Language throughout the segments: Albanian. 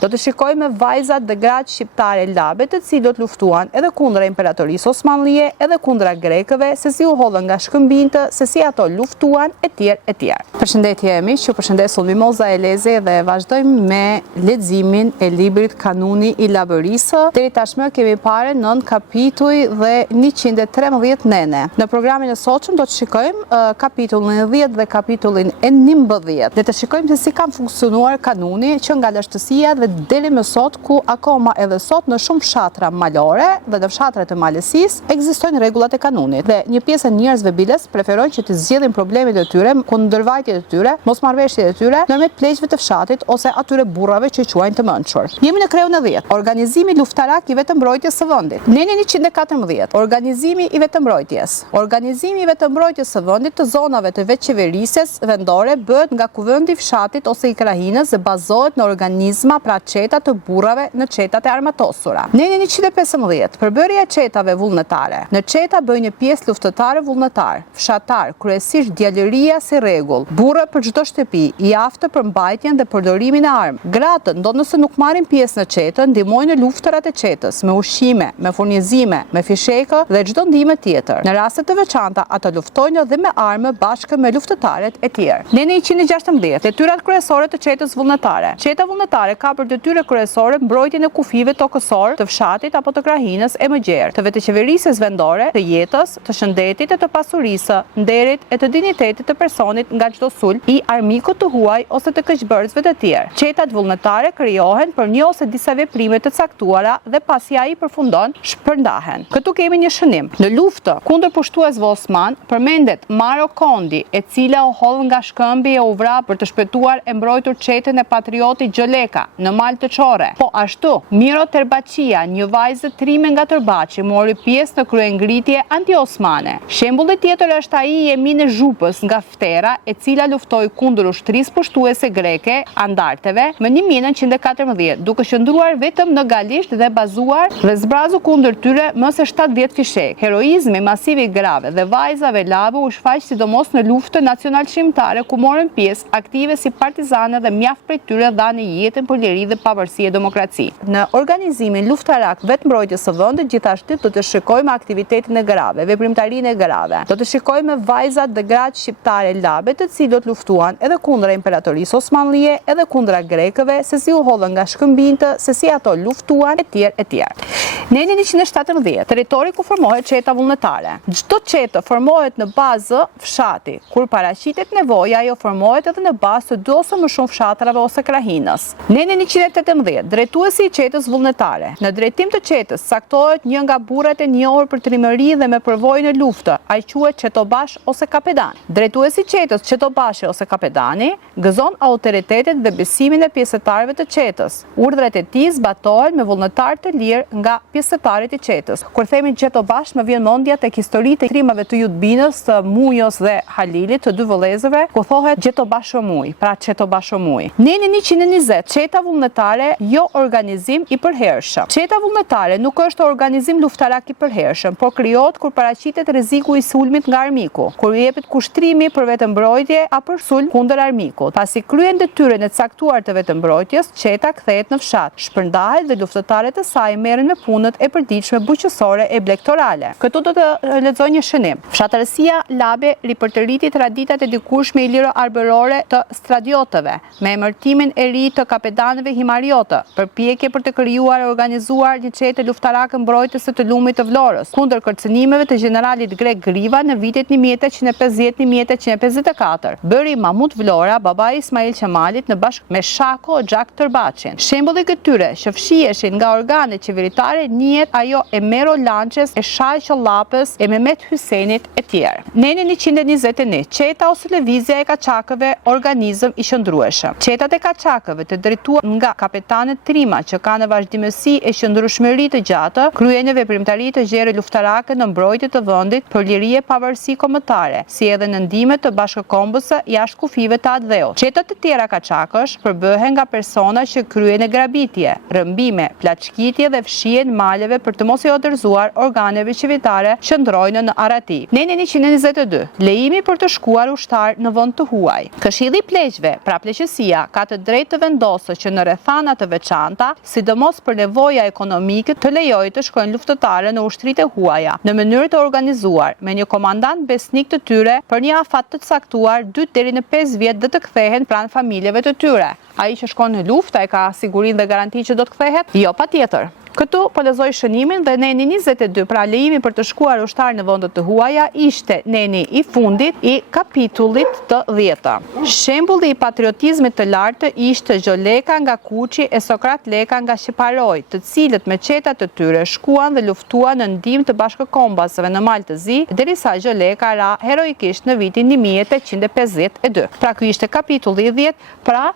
Do të shikojmë vajzat dhe gratë shqiptare labe të cilët luftuan edhe kundra imperatorisë Osmanlije edhe kundra grekëve, se si u hodhën nga shkëmbinjtë, se si ato luftuan e tjerë e tjerë. Përshëndetje e miq, ju përshëndes Sulmimoza Elezi dhe vazhdojmë me leximin e librit Kanuni i Labërisë. Deri tashmë kemi parë 9 kapituj dhe 113 nene. Në programin e sotshëm do të shikojmë kapitullin e 10 dhe kapitullin e 11 dhe të shikojmë se si ka funksionuar kanuni që nga lashtësia dhe deri më sot, ku akoma edhe sot në shumë fshatra malore dhe në fshatrat e malësisë ekzistojnë rregullat e kanunit. Dhe një pjesë e njerëzve biles preferojnë që të zgjidhin problemet e tyre, kundërvajtjet e tyre, mosmarrveshjet e tyre ndërmjet pleqjve të fshatit ose atyre burrave që quajnë të mençur. Jemi në kreun e 10. Organizimi luftarak i vetëmbrojtjes së vendit. Neni 114. Organizimi i vetëmbrojtjes. Organizimi i vetëmbrojtjes së vendit të zonave të veçqeverisjes vendore bëhet nga kuvendi i fshatit ose i krahinës dhe bazohet në organizma, pra qeta të burrave në qetat e armatosura. Neni 115. Përbërja e qetave vullnetare. Në qeta bëjnë pjesë luftëtarë vullnetar, fshatar, kryesisht djalëria si rregull, burrë për çdo shtëpi, i aftë për mbajtjen dhe përdorimin e armë. Gratë, ndonëse nuk marrin pjesë në qetë, ndihmojnë në luftërat e qetës, me ushqime, me furnizime, me fishekë dhe çdo ndihmë tjetër. Në raste të veçanta, ata luftojnë edhe me armë bashkë me luftëtarët e tjerë. Neni 116. Detyrat kryesore të qetës vullnetare. Qeta vullnetare ka për detyrë kryesore mbrojtjen e kufive tokësor të fshatit apo të krahinës e më gjerë, të vetëqeverisjes vendore, të jetës, të shëndetit e të pasurisë, nderit e të dinjitetit të personit nga çdo sulm i armikut të huaj ose të keqbërësve të tjerë. Qetat vullnetare krijohen për një ose disa veprime të caktuara dhe pasi ai përfundon, shpërndahen. Këtu kemi një shënim. Në luftë kundër pushtuesve osman përmendet Maro Kondi, e cila u hodh nga shkëmbi e u vra për të shpëtuar e mbrojtur qetën e patriotit Gjoleka në mal të Çorre. Po ashtu, Miro Terbaçia, një vajzë trime nga Tërbaçi, mori pjesë në kryengritje anti-osmane. Shembulli tjetër është ai i Emine Zhupës nga Ftera, e cila luftoi kundër ushtrisë pushtuese greke, andarteve, më 1914, duke qëndruar vetëm në Galisht dhe bazuar dhe zbrazu kundër tyre më se 70 fishek. Heroizmi masiv i grave dhe vajzave labe u shfaq sidomos në luftën nacional-shqiptare, ku morën pjesë aktive si partizane dhe mjaft prej tyre dhanë jetën për liri dhe pavarësi e demokraci. Në organizimin luftarak vetëmbrojtjes së vendit, gjithashtu do të shikojmë aktivitetin e grave, veprimtarinë e grave. Do të shikojmë vajzat dhe gratë shqiptare labe të cilët luftuan edhe kundra imperatorisë Osmanlije edhe kundra grekëve, se si u hodhën nga shkëmbinjtë, se si ato luftuan e tjerë e tjerë. Neni 117. Territori ku formohet qeta vullnetare. Çdo qetë formohet në bazë fshati. Kur paraqitet nevoja, ajo formohet edhe në bazë të dy ose më shumë fshatrave ose krahinës. Neni 118. Drejtuesi i qetës vullnetare. Në drejtim të qetës caktohet një nga burrat e njohur për trimëri dhe me përvojë në luftë, ai quhet qetobash ose kapedan. Drejtuesi i qetës, qetobashi ose kapedani, gëzon autoritetet dhe besimin e pjesëtarëve të qetës. Urdhrat e tij zbatohen me vullnetar të lirë nga pjesëtarët e qetës. Kur themi qetobash, më vjen mendja tek historitë e krimave të Jutbinës, të Mujos dhe Halilit, të dy vëllezërve, ku thohet qetobashomuj, pra qetobashomuj. Neni 120. Qeta vullnetare jo organizim i përhershëm. Qeta vullnetare nuk është organizim luftarak i përhershëm, por krijohet kur paraqitet rreziku i sulmit nga armiku, kur i jepet kushtrimi për vetëmbrojtje apo sulm kundër armikut. Pasi kryen detyrën e caktuar të vetëmbrojtjes, qeta kthehet në fshat, shpërndahet dhe luftëtarët e saj merren me punët e përditshme bujqësore e blektorale. Këtu do të lexoj një shënim. Fshatërësia labe ripërtëriti traditat e dikurshme iliro arbërore të stradiotëve, me emërtimin e ri të kapedanëve himariotë, përpjekje për të krijuar e organizuar një qetë luftarake mbrojtëse të lumit të Vlorës, kundër kërcënimeve të generalit grek Griva në vitet 1850-1854. Bëri Mahmut Vlora, babai i Ismail Qemalit, në bashkë me Shako Xhak Tërbaçin. Shembulli këtyre që fshieshin nga organet qeveritare njihet ajo e Mero Lançes, e Shaj Qollapës, e Mehmet Hysenit e tjerë. Neni 121. Qeta ose lëvizja e kaçakëve, organizëm i qëndrueshëm. Qetat e kaçakëve të drejtuar nga kapetanët trima që kanë vazhdimësi e qëndrueshmëri të gjatë, kryejnë veprimtari të gjerë luftarake në mbrojtje të vendit për liri e pavarësi kombëtare, si edhe në ndihmë të bashkëkombëse jashtë kufive të atdheut. Qetat të tjera kaçakësh përbëhen nga persona që kryejnë grabitje, rëmbime, plaçkitje dhe fshihen maleve për të mos i odërzuar organeve qeveritare që ndrojnë në Arati. Neni 122. Lejimi për të shkuar ushtar në vend të huaj. Këshilli i pleqve, pra pleqësia, ka të drejtë të vendosë që në rrethana të veçanta, sidomos për nevoja ekonomike, të lejojë të shkojnë luftëtarë në ushtritë e huaja, në mënyrë të organizuar, me një komandant besnik të tyre për një afat të caktuar 2 deri në 5 vjet dhe të kthehen pranë familjeve të tyre. Ai që shkon në luftë, ai ka sigurinë dhe garanti që do të kthehet? Jo, patjetër. Këtu po lexoj shënimin dhe neni 22, pra lejimi për të shkuar ushtar në vendet të huaja, ishte neni i fundit i kapitullit të 10. Shembulli i patriotizmit të lartë ishte Gjoleka nga Kuçi e Sokrat Leka nga Shqiparoj, të cilët me qetat të tyre shkuan dhe luftuan në ndihmë të bashkëkombësve në Mal të Zi, derisa Gjoleka ra heroikisht në vitin 1852. Pra ky ishte kapitulli i 10, pra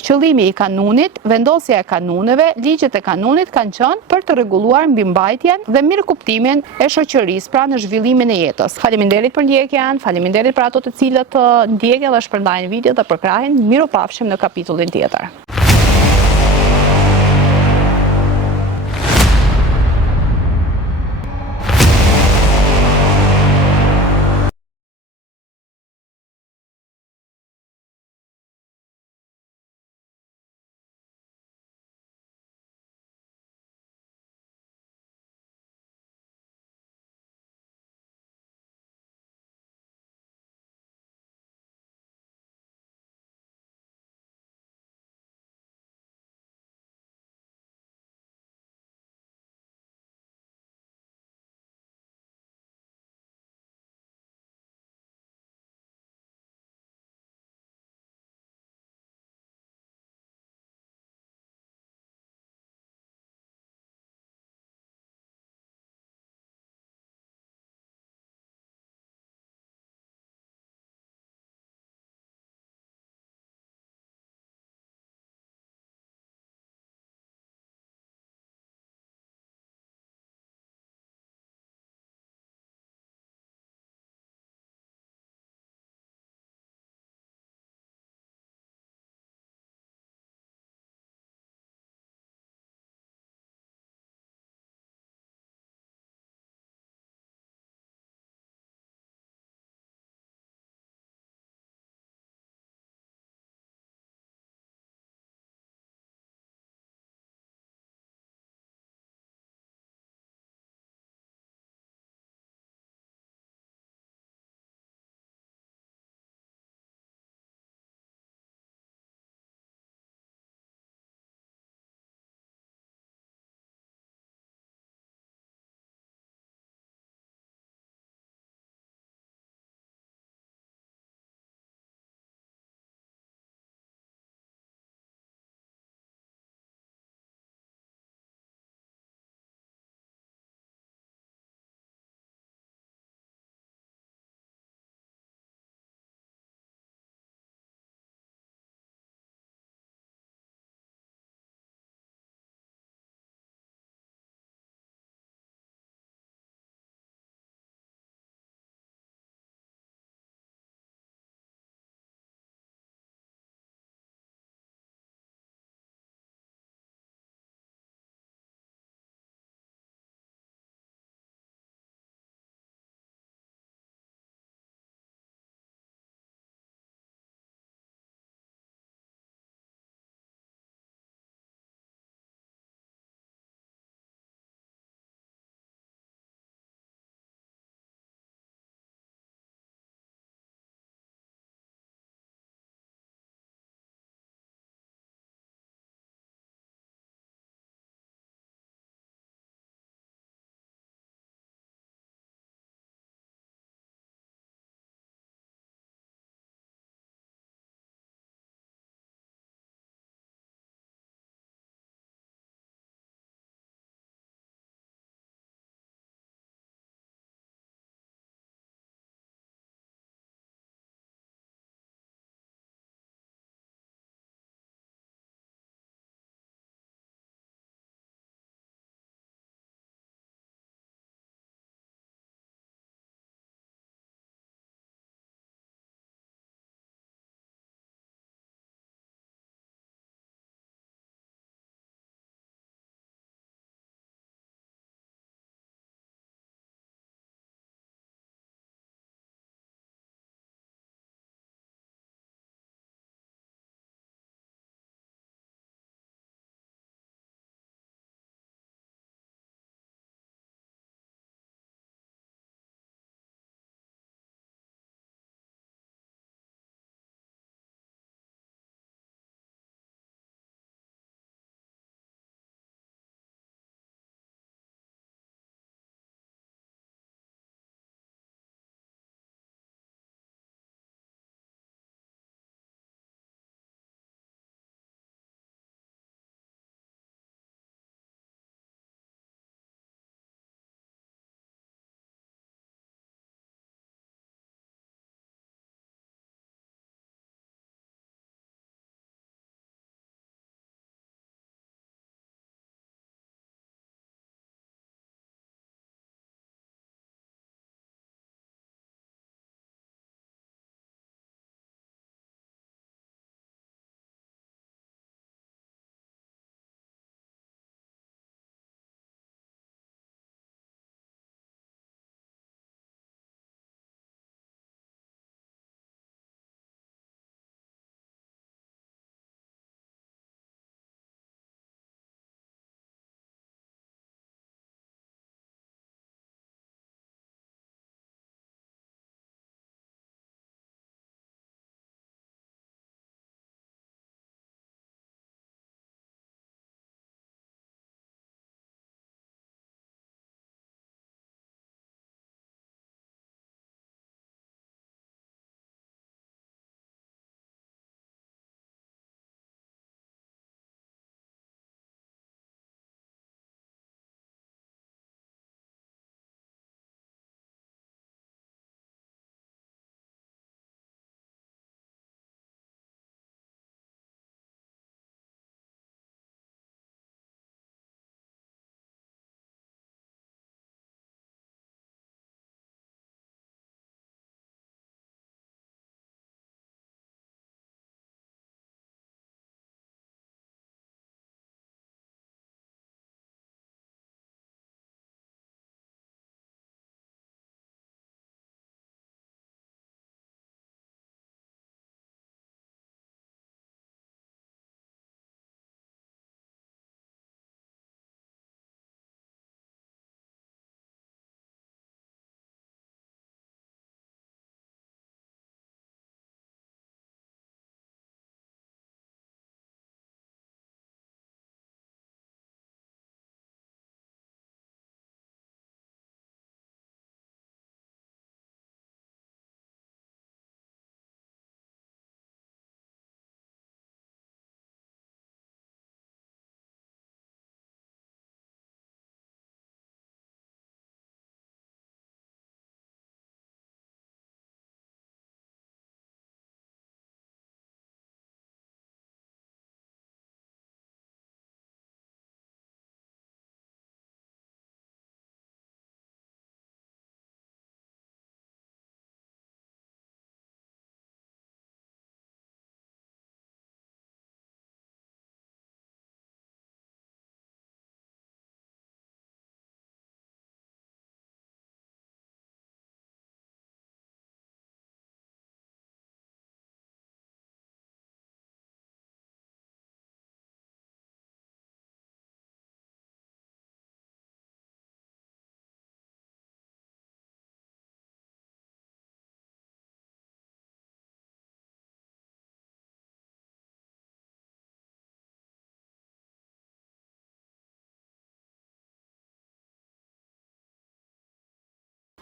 qëllimi i kanunit, vendosja e kanuneve, ligjet e kanunit kanë qenë për të rregulluar mbimbajtjen dhe mirëkuptimin e shoqërisë pra në zhvillimin e jetës. Faleminderit për ndjekjen, faleminderit për ato të cilët ndjekin dhe shpërndajnë video dhe përkrahin. Mirupafshim në kapitullin tjetër.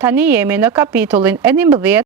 Tani jemi në kapitullin e 11